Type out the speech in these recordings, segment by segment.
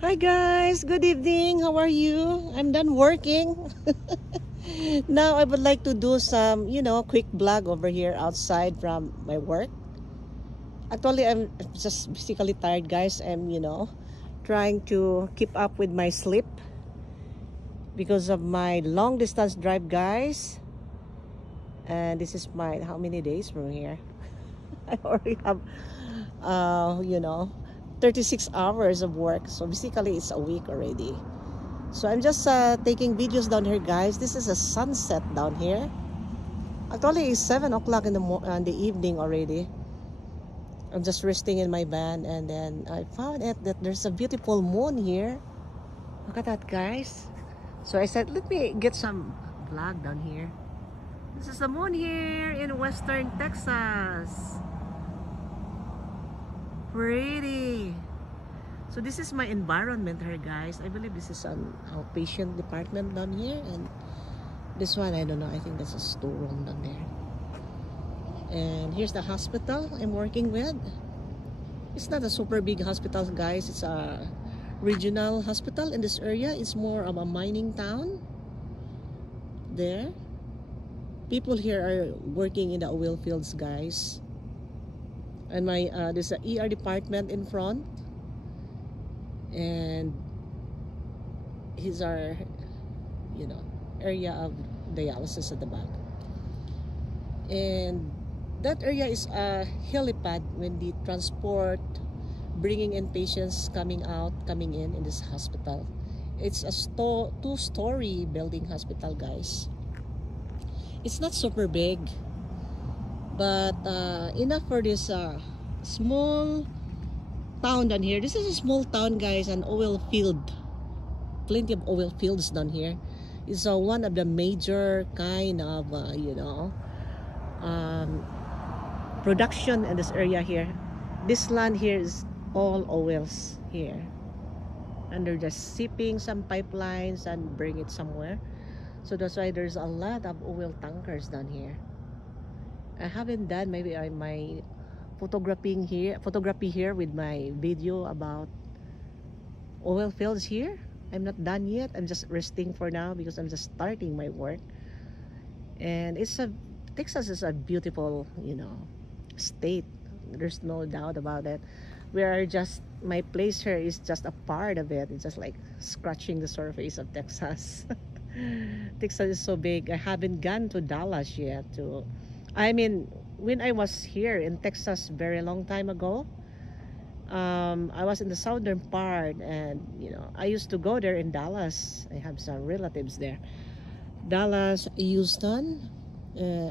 Hi guys, good evening. How are you? I'm done working. Now I would like to do some, quick vlog over here outside from my work. Actually, I'm just basically tired, guys. I'm, trying to keep up with my sleep because of my long distance drive, guys. And this is my how many days from here? I already have, uh, you know, 36 hours of work. So basically, it's a week already. So I'm just taking videos down here, guys. This is a sunset down here. Actually, it's 7 o'clock in the evening already. I'm just resting in my van, and then I found it that there's a beautiful moon here. Look at that, guys. So I said, let me get some vlog down here. This is the moon here in Western Texas. Pretty. So this is my environment here, guys. I believe this is an outpatient department down here, and this one, I don't know. I think that's a storeroom down there. And here's the hospital I'm working with. It's not a super big hospital, guys. It's a regional hospital in this area. It's more of a mining town. There. People here are working in the oil fields, guys. And there's an ER department in front. And here's our, area of dialysis at the back. And that area is a helipad when the transport bringing in patients coming in this hospital. It's a two-story building hospital, guys. It's not super big, but enough for this small town down here. This is a small town, guys, an oil field. Plenty of oil fields down here. It's one of the major kind of production in this area here. This land here is all oils here, and they're just sipping some pipelines and bring it somewhere. So that's why there's a lot of oil tankers down here. I haven't done maybe my photography here with my video about oil fields here. I'm not done yet. I'm just resting for now because I'm just starting my work. And Texas is a beautiful, state. There's no doubt about it. My place here is just a part of it. It's just like scratching the surface of Texas. Texas is so big. I haven't gone to Dallas yet. I mean, when I was here in Texas very long time ago, I was in the southern part, and I used to go there in Dallas. I have some relatives there. Dallas, Houston.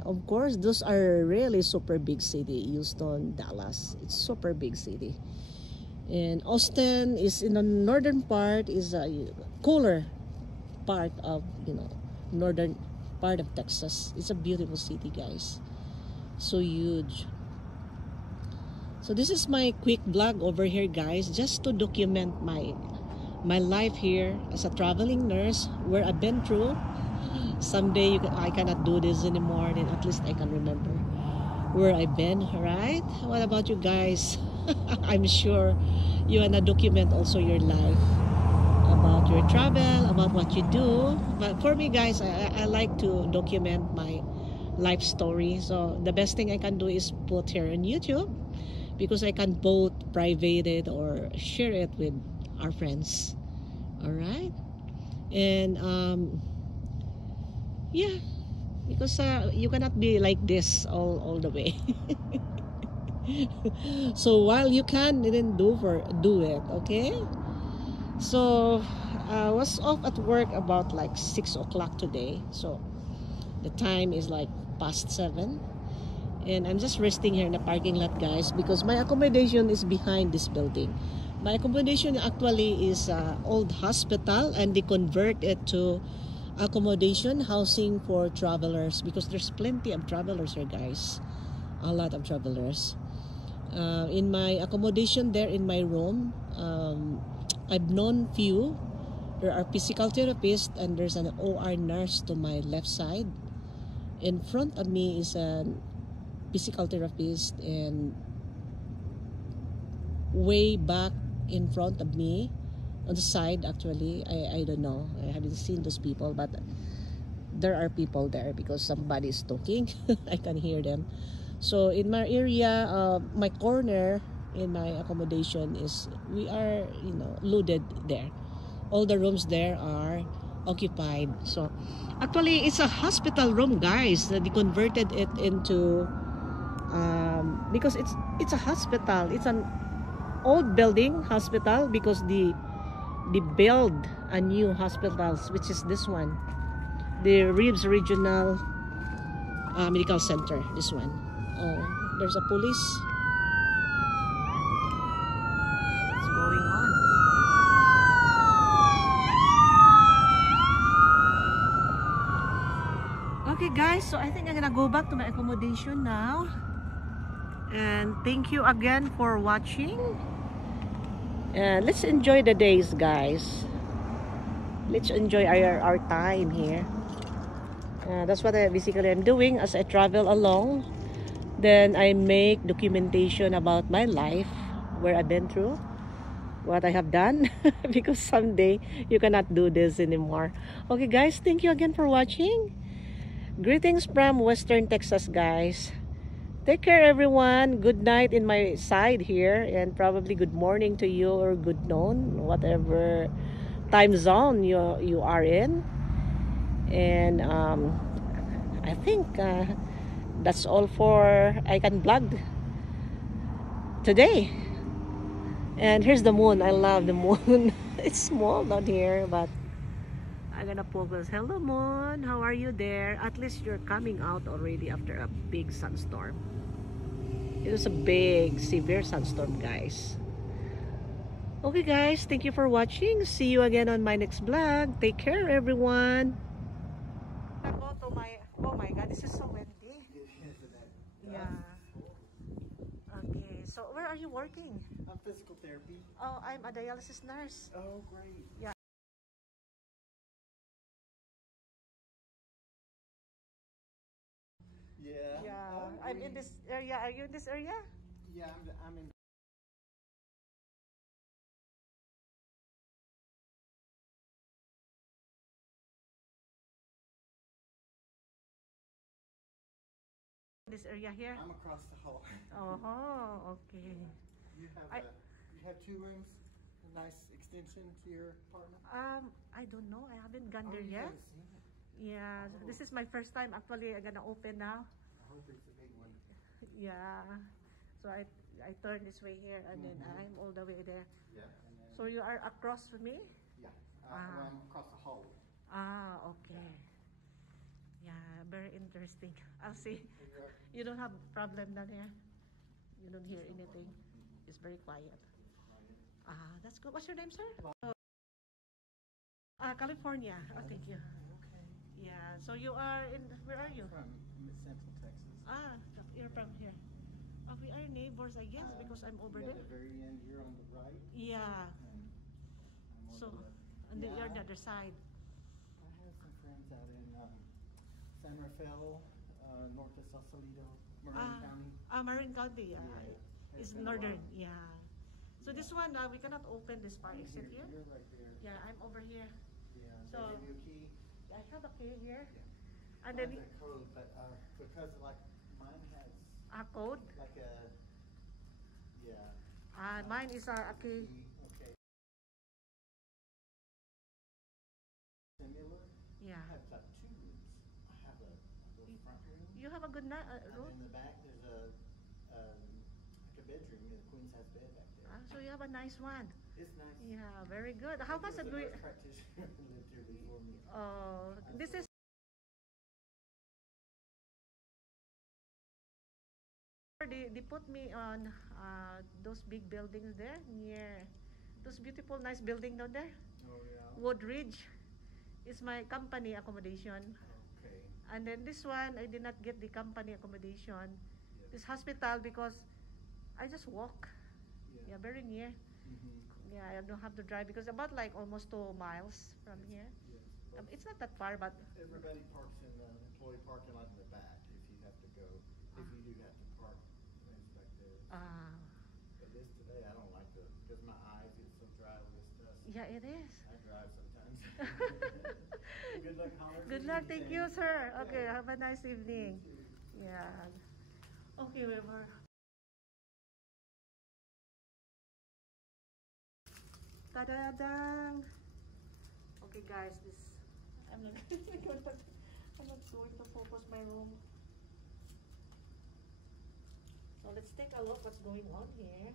Of course, those are really super big city. Houston, Dallas, it's super big city. And Austin is in the northern part, is a cooler part of northern part of Texas. It's a beautiful city, guys. So huge. So this is my quick vlog over here, guys, just to document my life here as a traveling nurse, where I've been through. Someday I cannot do this anymore, then at least I can remember where I've been, right? What about you guys? I'm sure you wanna document also your life, about your travel, about what you do. But for me, guys, I like to document my life story. So the best thing I can do is put here on YouTube, because I can both private it or share it with our friends. All right. And yeah, because you cannot be like this all the way. So while you can, then do it, okay? So I was off at work about like 6 o'clock today. So the time is like past 7, and I'm just resting here in the parking lot, guys, because my accommodation is behind this building. My accommodation actually is old hospital, and they convert it to accommodation housing for travelers, because there's plenty of travelers here, guys. A lot of travelers. In my accommodation there in my room, I've known few. There are physical therapists, and there's an OR nurse to my left side. In front of me is a physical therapist, and way back in front of me on the side. Actually, I don't know, I haven't seen those people, but there are people there because somebody is talking. I can hear them. So in my area, my corner in my accommodation is, we are, you know, loaded there. All the rooms there are occupied. So actually it's a hospital room, guys. They converted it into because it's a hospital. It's an old building hospital because they build a new hospitals, which is this one, the Reeves Regional Medical Center. This one. Oh, there's a police. What's going on? Okay guys, so I think I'm gonna go back to my accommodation now. And thank you again for watching. And let's enjoy the days, guys. Let's enjoy our time here. That's what basically I'm doing as I travel along. Then I make documentation about my life, where I've been through, what I have done, because someday you cannot do this anymore. Okay guys, thank you again for watching. Greetings from Western Texas, guys. Take care, everyone. Good night in my side here, and probably good morning to you, or good noon, whatever time zone you are in. And I think that's all for I Can Vlog today. And here's the moon. I love the moon. It's small down here, but I'm gonna focus. Hello moon, how are you there? At least you're coming out already after a big sunstorm. It was a big, severe sunstorm, guys. Okay guys, thank you for watching. See you again on my next vlog. Take care, everyone. I go to my, oh my god, this is so windy. Yeah. Okay, so where are you working? I'm physical therapy. Oh, I'm a dialysis nurse. Oh, great. Yeah. Yeah. Yeah, Oh, I'm in great. this area. Are you in this area? Yeah, I'm in. This area here? I'm across the hall. Oh, okay. You have I you have two rooms, a nice extension to your apartment. I don't know. I haven't gone Oh, there you yet. haven't seen it. Yeah, Oh. this is my first time. Actually, I'm gonna open now. I hope it's a big one. Yeah. So I turn this way here, and then I'm all the way there. Yeah. And then, So you are across from me? yeah. Ah. Well, I'm across the hall. Ah, okay. Yeah, very interesting. I'll see. You don't have problem down here? You don't hear anything? It's very quiet. Ah, that's good. What's your name, sir? Oh, California. Oh, thank you. Okay. Yeah, so you are in, where are you? From Central Texas. Ah, you're from here. Oh, we are neighbors, I guess, because I'm over You're there. at the very end. You're on the right. Yeah. And I'm on So, the left. and then you're on the Yeah. other side. I have some friends out in San Rafael, north of Sausalito, Marin County. Marin County, yeah. Yeah. It's been a northern, while. yeah. So Yeah. this one, we cannot open this part, I'm except here. You're right there. Yeah, I'm over here. Yeah. So- They give you a key. I have a key here. Yeah. And Mine's then a code, but because like mine has a code. like a yeah. Mine is a key. Okay. Similar. Yeah. I have like two rooms. I have a little front room. You have a good And room? in the back there's like a bedroom, a queen size bed back there. So you have a nice one. It's nice. Yeah, very good. How much There did was a we? nurse practitioner who lived here before me. This is. They put me on those big buildings there near those beautiful, nice building down there. Oh yeah. Woodridge is my company accommodation, Okay. and then this one I did not get the company accommodation. Yes. This hospital because I just walk. Yeah. Yeah, very near. Yeah, I don't have to drive because about like almost 2 miles from here. Yes. It's not that far, but Everybody parks in the employee parking lot in the back if you have to go. If you do have to park, it's back there. But this today, I don't like because my eyes get so dry with this dust. Yeah, it is. I drive sometimes. Good luck, Howard. Good luck. Thank you, sir. Okay, have a nice evening. Yeah. Okay, we were. Ta-da-dang! Okay, guys, this. I'm not. I'm not going to focus my room. So let's take a look what's going on here.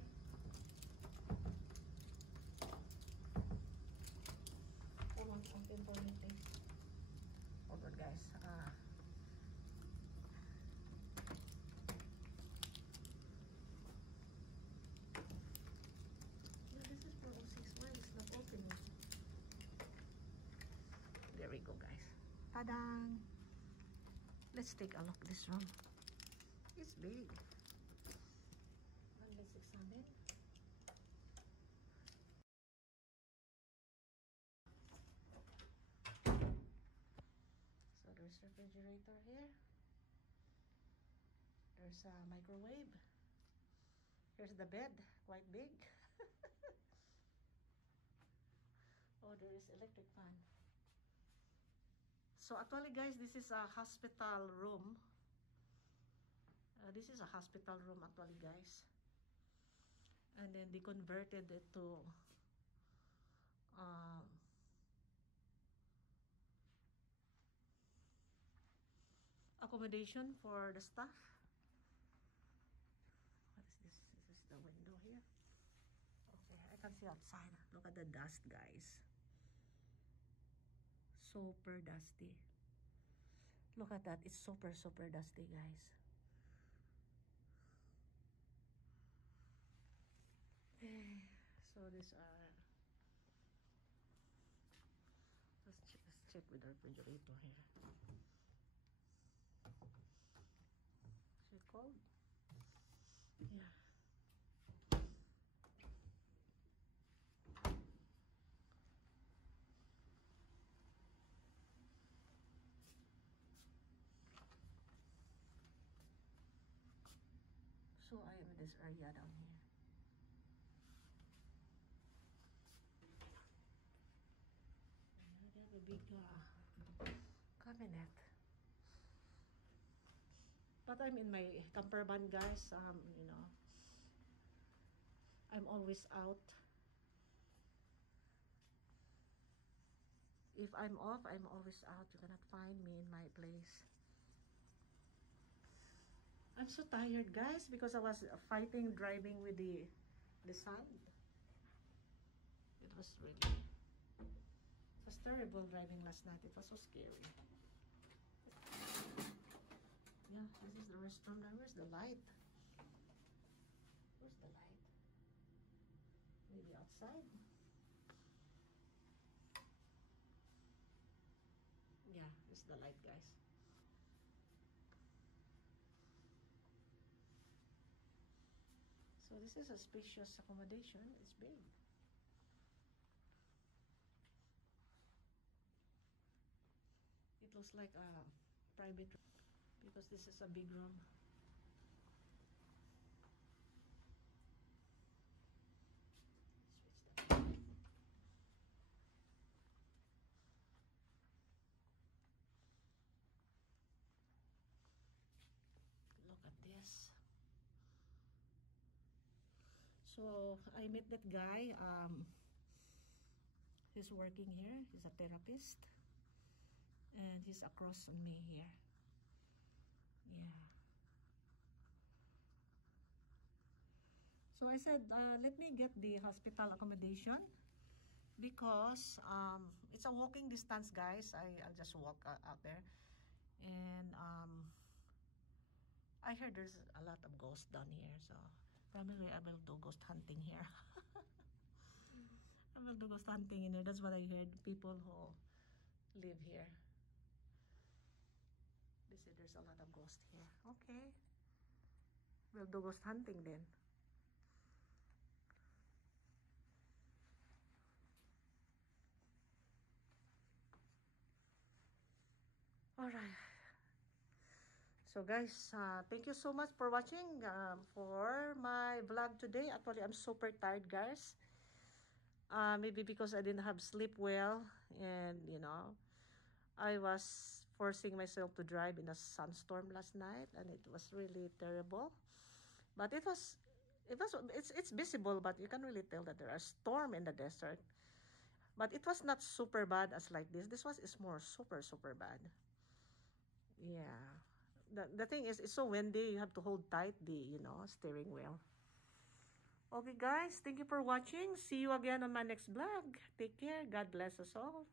Hold on, open for me, please. Hold on, guys. Yeah, this is for 06. Why it's not opening? There we go, guys. Ta-da! Let's take a look at this room. It's big. And let's examine. So there's a refrigerator here. There's a microwave. Here's the bed, quite big. Oh, there is electric fan. So actually, guys, this is a hospital room. This is a hospital room actually, guys. And then they converted it to accommodation for the staff. What is this? This is the window here. Okay, I can see outside. Look at the dust, guys. Super dusty. Look at that. It's super dusty, guys. So these are. Let's check with the refrigerator here. Is it cold? Yeah. So I am in this area down here. They have a big cabinet. But I'm in my camper van, guys. You know, I'm always out. If I'm off, I'm always out. You cannot find me in my place. I'm so tired, guys, because I was fighting driving with the sand. It was terrible driving last night. It was so scary. Yeah, this is the restaurant. Now, where's the light? Where's the light? Maybe outside? Yeah, this is the light, guys. So this is a spacious accommodation. It's big. It looks like a private room because this is a big room. Switch that. Look at this. So I met that guy. He's working here. He's a therapist, and he's across on me here. Yeah. So I said, let me get the hospital accommodation because it's a walking distance, guys. I'll just walk out there, and I heard there's a lot of ghosts down here, so probably I will do ghost hunting here. I will do ghost hunting in here. That's what I heard. People who live here, they say there's a lot of ghosts here. Okay, we'll do ghost hunting then. All right. So guys, thank you so much for watching for my vlog today. Actually, I'm super tired, guys. Maybe because I didn't have sleep well, and I was forcing myself to drive in a sandstorm last night, and it was really terrible. But it's visible, but you can really tell that there are storm in the desert. But it was not super bad as like this. This was is more super bad. Yeah. The thing is, it's so windy. You have to hold tight the steering wheel. Okay, guys. Thank you for watching. See you again on my next vlog. Take care. God bless us all.